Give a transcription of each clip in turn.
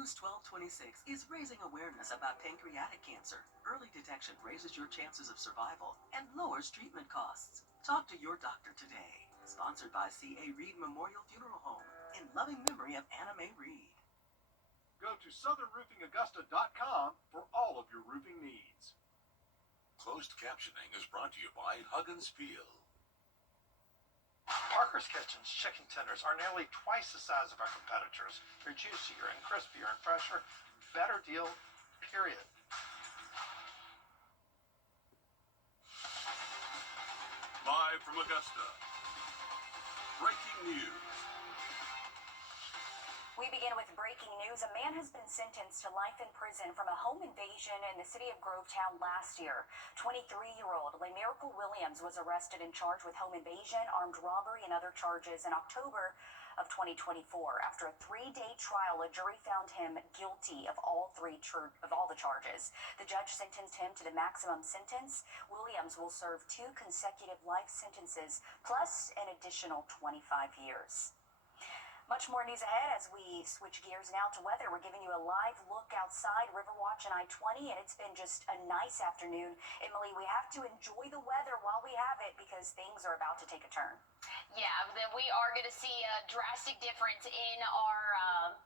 News 1226 is raising awareness about pancreatic cancer. Early detection raises your chances of survival and lowers treatment costs. Talk to your doctor today. Sponsored by C.A. Reed Memorial Funeral Home in loving memory of Anna Mae Reed. Go to southernroofingaugusta.com for all of your roofing needs. Closed captioning is brought to you by Huggins Peel. Parker's Kitchen's chicken tenders are nearly twice the size of our competitors. They're juicier and crispier and fresher. Better deal, period. Live from Augusta. Breaking news. We begin with breaking news. A man has been sentenced to life in prison from a home invasion in the city of Grovetown last year. 23-year-old LaMiracle Williams was arrested and charged with home invasion, armed robbery, and other charges in October of 2024. After a 3-day trial, a jury found him guilty of all the charges. The judge sentenced him to the maximum sentence. Williams will serve 2 consecutive life sentences plus an additional 25 years. Much more news ahead as we switch gears now to weather. We're giving you a live look outside Riverwatch and I-20, and it's been just a nice afternoon. Emily, we have to enjoy the weather while we have it because things are about to take a turn. Yeah, we are going to see a drastic difference in our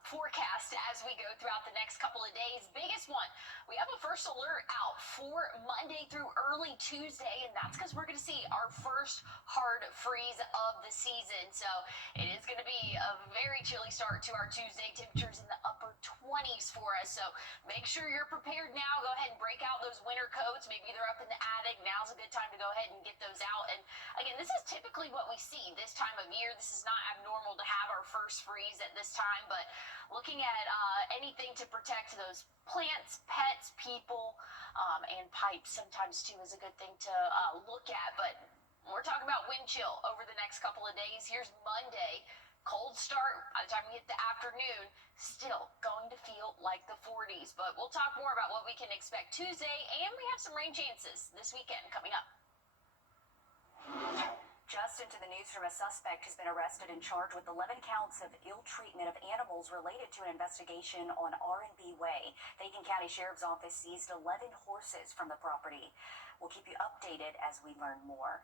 forecast as we go throughout the next couple of days. Biggest one, we have a first alert out for Monday through early Tuesday, and that's because we're going to see our first hard freeze of the season. So it is going to be a very chilly start to our Tuesday. Temperatures in the upper 20s for us. So make sure you're prepared now. Go ahead and break out those winter coats. Maybe they're up in the attic. Now's a good time to go ahead and get those out. And again, this is typically what we see this time of year. This is not abnormal to have our first freeze at this time, but looking at anything to protect those plants, pets, people, and pipes sometimes too is a good thing to look at. But we're talking about wind chill over the next couple of days. Here's Monday. Cold start. By the time we hit the afternoon, still going to feel like the 40s. But we'll talk more about what we can expect Tuesday, and we have some rain chances this weekend coming up. Just into the news from a suspect who's been arrested and charged with 11 counts of ill treatment of animals related to an investigation on R&B Way. The Aiken County Sheriff's Office seized 11 horses from the property. We'll keep you updated as we learn more.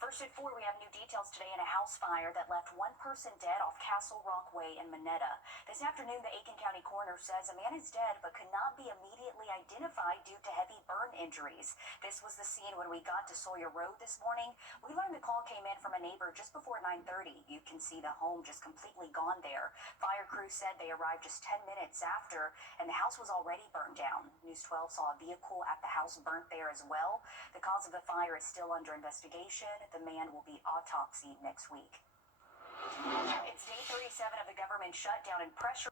First at 4, we have new details today in a house fire that left one person dead off Castle Rock Way in Monetta. This afternoon, the Aiken County coroner says a man is dead but could not be immediately identified due to heavy burn injuries. This was the scene when we got to Sawyer Road this morning. We learned the call came in from a neighbor just before 9:30. You can see the home just completely gone there. Fire crew said they arrived just 10 minutes after, and the house was already burned down. News 12 saw a vehicle at the house burnt there as well. The cause of the fire is still under investigation. The man will be autopsied next week. It's day 37 of the government shutdown and pressure.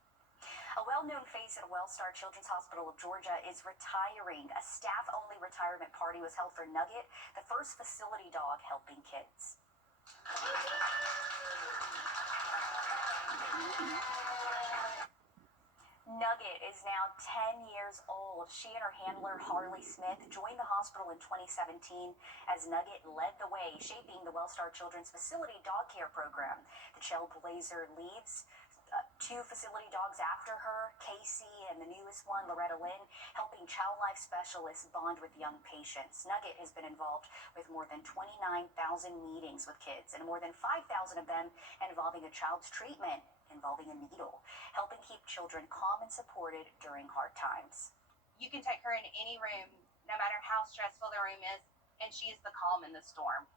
A well-known face at Wellstar Children's Hospital of Georgia is retiring. A staff-only retirement party was held for Nugget, the first facility dog helping kids. Nugget is now 10 years old. She and her handler, Harley Smith, joined the hospital in 2017 as Nugget led the way, shaping the Wellstar Children's Facility Dog Care Program. The Trailblazer leaves 2 facility dogs after her, Casey and the newest one, Loretta Lynn, helping child life specialists bond with young patients. Nugget has been involved with more than 29,000 meetings with kids, and more than 5,000 of them involving a child's treatment involving a needle, helping keep children calm and supported during hard times. You can take her in any room, no matter how stressful the room is, and she is the calm in the storm.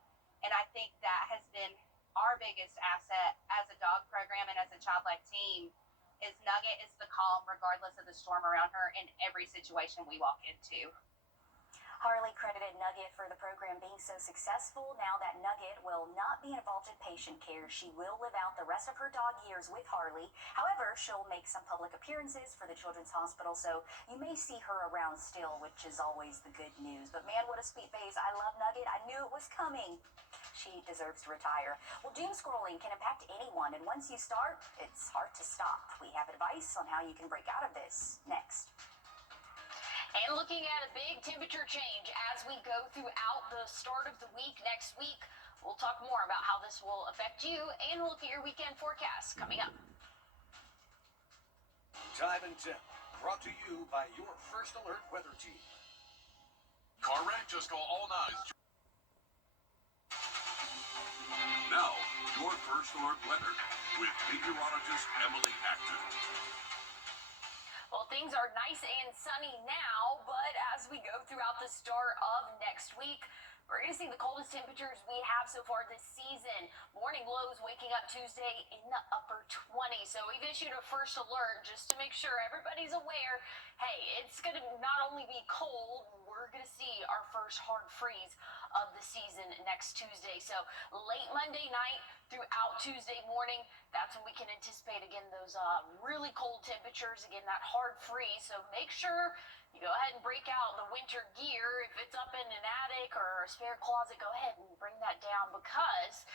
And I think that has been our biggest asset as a dog program and as a child life team is Nugget is the calm regardless of the storm around her in every situation we walk into. Harley credited Nugget for the program being so successful. Now that Nugget will not be involved in patient care, she will live out the rest of her dog years with Harley. However, she'll make some public appearances for the Children's Hospital, so you may see her around still, which is always the good news. But man, what a sweet face. I love Nugget. I knew it was coming. She deserves to retire. Well, doom scrolling can impact anyone, and once you start, it's hard to stop. We have advice on how you can break out of this next. And looking at a big temperature change as we go throughout the start of the week next week. We'll talk more about how this will affect you and look at your weekend forecast coming up. Time and Tip, brought to you by your First Alert weather team. Car wreck? Just call all nines. Now, your First Alert weather with meteorologist Emily Acton. Well, things are nice and sunny now, but as we go throughout the start of next week, we're going to see the coldest temperatures we have so far this season. Morning lows waking up Tuesday in the upper 20s. So we've issued a first alert just to make sure everybody's aware. Hey, it's going to not only be cold, we're going to see our first hard freeze of the season next Tuesday. So late Monday night throughout Tuesday morning, that's when we can anticipate, again, those really cold temperatures, again, that hard freeze. So make sure you go ahead and break out the winter gear. If it's up in an attic or a spare closet, go ahead and bring that down because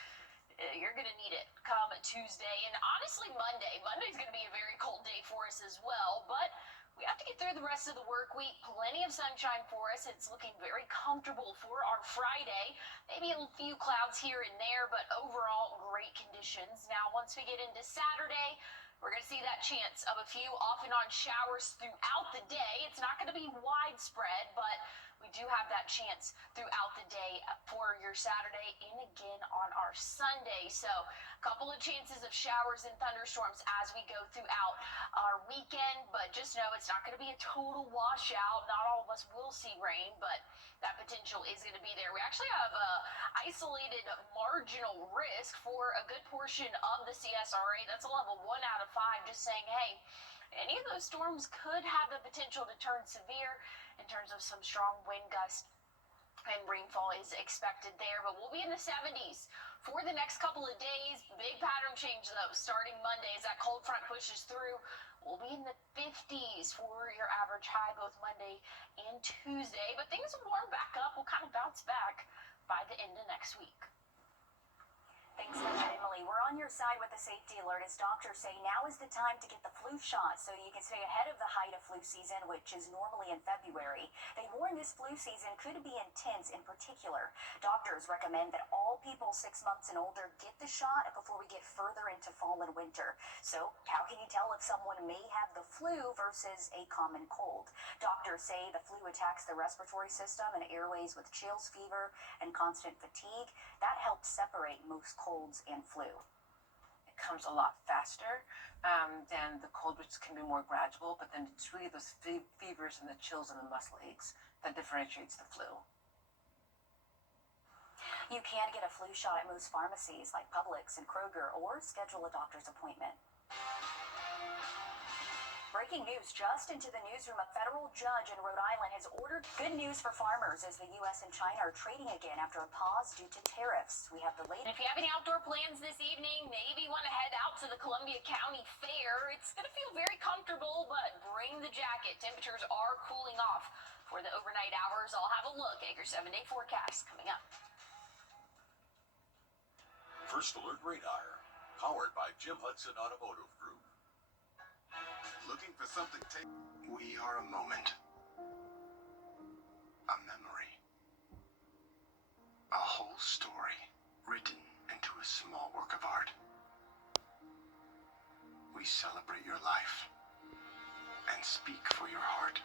you're going to need it come Tuesday. And honestly, Monday's going to be a very cold day for us as well. But we have to get through the rest of the work week. Plenty of sunshine for us. It's looking very comfortable for our Friday. Maybe a few clouds here and there, but overall great conditions. Now, once we get into Saturday, we're going to see that chance of a few off and on showers throughout the day. It's not going to be widespread, but we do have that chance throughout the day for your Saturday and again on our Sunday. So a couple of chances of showers and thunderstorms as we go throughout our weekend, but just know it's not going to be a total washout. Not all of us will see rain, but that potential is going to be there. We actually have a isolated marginal risk for a good portion of the CSRA. That's a level 1 out of 5, just saying, hey, any of those storms could have the potential to turn severe in terms of some strong wind gusts, and rainfall is expected there. But we'll be in the 70s for the next couple of days. Big pattern change, though, starting Monday as that cold front pushes through. We'll be in the 50s for your average high both Monday and Tuesday. But things will warm back up. We'll kind of bounce back by the end of next week. Thanks much, Emily. We're on your side with the safety alert as doctors say now is the time to get the flu shot so you can stay ahead of the height of flu season, which is normally in February. They warn this flu season could be intense in particular. Doctors recommend that all people 6 months and older get the shot before we get further into fall and winter. So how can you tell if someone may have the flu versus a common cold? Doctors say the flu attacks the respiratory system and airways with chills, fever, and constant fatigue. That helps separate most colds and flu. It comes a lot faster than the cold, which can be more gradual, but then it's really those fevers and the chills and the muscle aches that differentiates the flu. You can get a flu shot at most pharmacies like Publix and Kroger or schedule a doctor's appointment. Breaking news just into the newsroom. A federal judge in Rhode Island has ordered good news for farmers as the U.S. and China are trading again after a pause due to tariffs. We have the latest. If you have any outdoor plans this evening, maybe want to head out to the Columbia County Fair. It's going to feel very comfortable, but bring the jacket. Temperatures are cooling off for the overnight hours. I'll have a look at your 7-day forecast coming up. First Alert Radar, powered by Jim Hudson Automotive Group. Looking for something We are a moment, a memory, a whole story written into a small work of art. We celebrate your life and speak for your heart,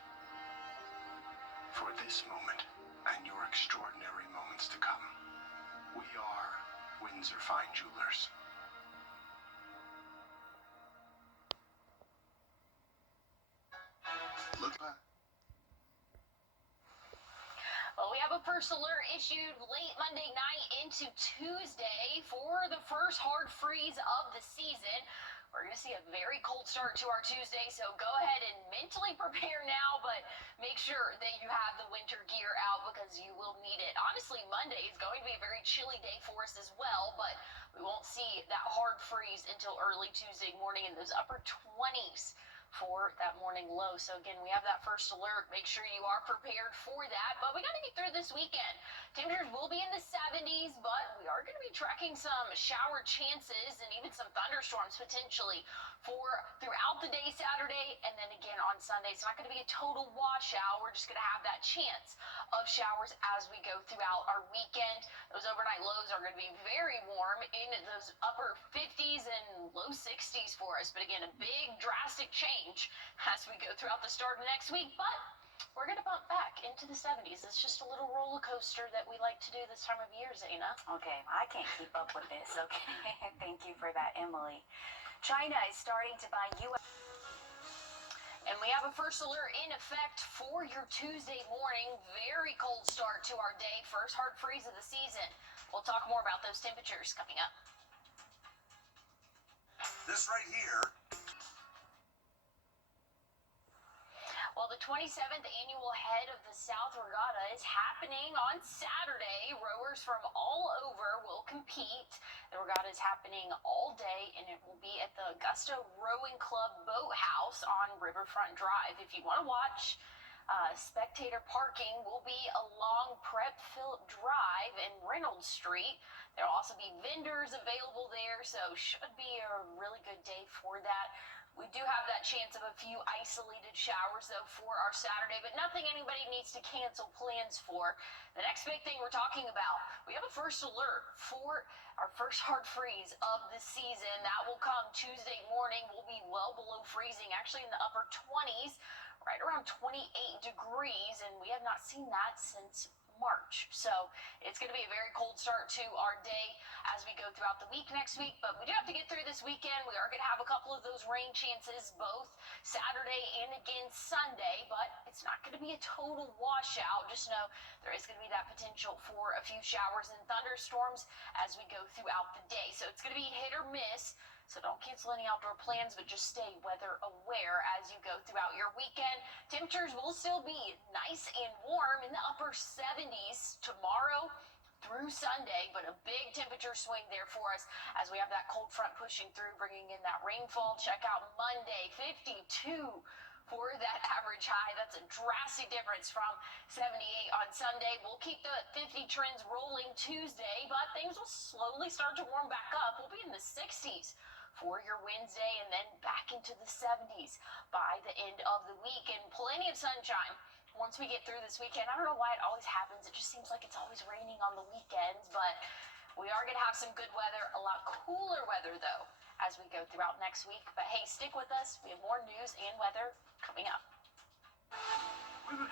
for this moment and your extraordinary moments to come. We are Windsor Fine Jewelers. Well, we have a first alert issued late Monday night into Tuesday for the first hard freeze of the season. We're going to see a very cold start to our Tuesday, so go ahead and mentally prepare now, but make sure that you have the winter gear out because you will need it. Honestly, Monday is going to be a very chilly day for us as well, but we won't see that hard freeze until early Tuesday morning in those upper 20s for that morning low. So again, we have that first alert. Make sure you are prepared for that, but we got to get through this weekend. Temperatures will be in the 70s, but we are going to be tracking some shower chances and even some thunderstorms potentially for throughout the day Saturday and then again on Sunday. It's not going to be a total washout. We're just going to have that chance of showers as we go throughout our weekend. Those overnight lows are going to be very warm in those upper 50s and low 60s for us. But again, a big drastic change change as we go throughout the start of next week, but we're going to bump back into the 70s. It's just a little roller coaster that we like to do this time of year, Zaina. Okay, I can't keep up with this, okay? Thank you for that, Emily. China is starting to buy U.S. And we have a first alert in effect for your Tuesday morning. Very cold start to our day. First hard freeze of the season. We'll talk more about those temperatures coming up. This right here. Well, the 27th annual Head of the South Regatta is happening on Saturday. Rowers from all over will compete. The regatta is happening all day, and it will be at the Augusta Rowing Club Boathouse on Riverfront Drive. If you want to watch, spectator parking will be along Prep Phillip Drive and Reynolds Street. There will also be vendors available there, so should be a really good day for that. We do have that chance of a few isolated showers, though, for our Saturday, but nothing anybody needs to cancel plans for. The next big thing we're talking about, we have a first alert for our first hard freeze of the season. That will come Tuesday morning. We'll be well below freezing, actually in the upper 20s, right around 28 degrees, and we have not seen that since March. So it's going to be a very cold start to our day as we go throughout the week next week, but we do have to get through this weekend. We are going to have a couple of those rain chances both Saturday and again Sunday, but it's not going to be a total washout. Just know there is going to be that potential for a few showers and thunderstorms as we go throughout the day. So it's going to be hit or miss. So don't cancel any outdoor plans, but just stay weather aware as you go throughout your weekend. Temperatures will still be nice and warm in the upper 70s tomorrow through Sunday, but a big temperature swing there for us as we have that cold front pushing through, bringing in that rainfall. Check out Monday, 52 for that average high. That's a drastic difference from 78 on Sunday. We'll keep the 50 trends rolling Tuesday, but things will slowly start to warm back up. We'll be in the 60s for your Wednesday and then back into the 70s by the end of the week, and plenty of sunshine once we get through this weekend. I don't know why it always happens. It just seems like it's always raining on the weekends, but we are going to have some good weather, a lot cooler weather though as we go throughout next week. But hey, stick with us. We have more news and weather coming up. We become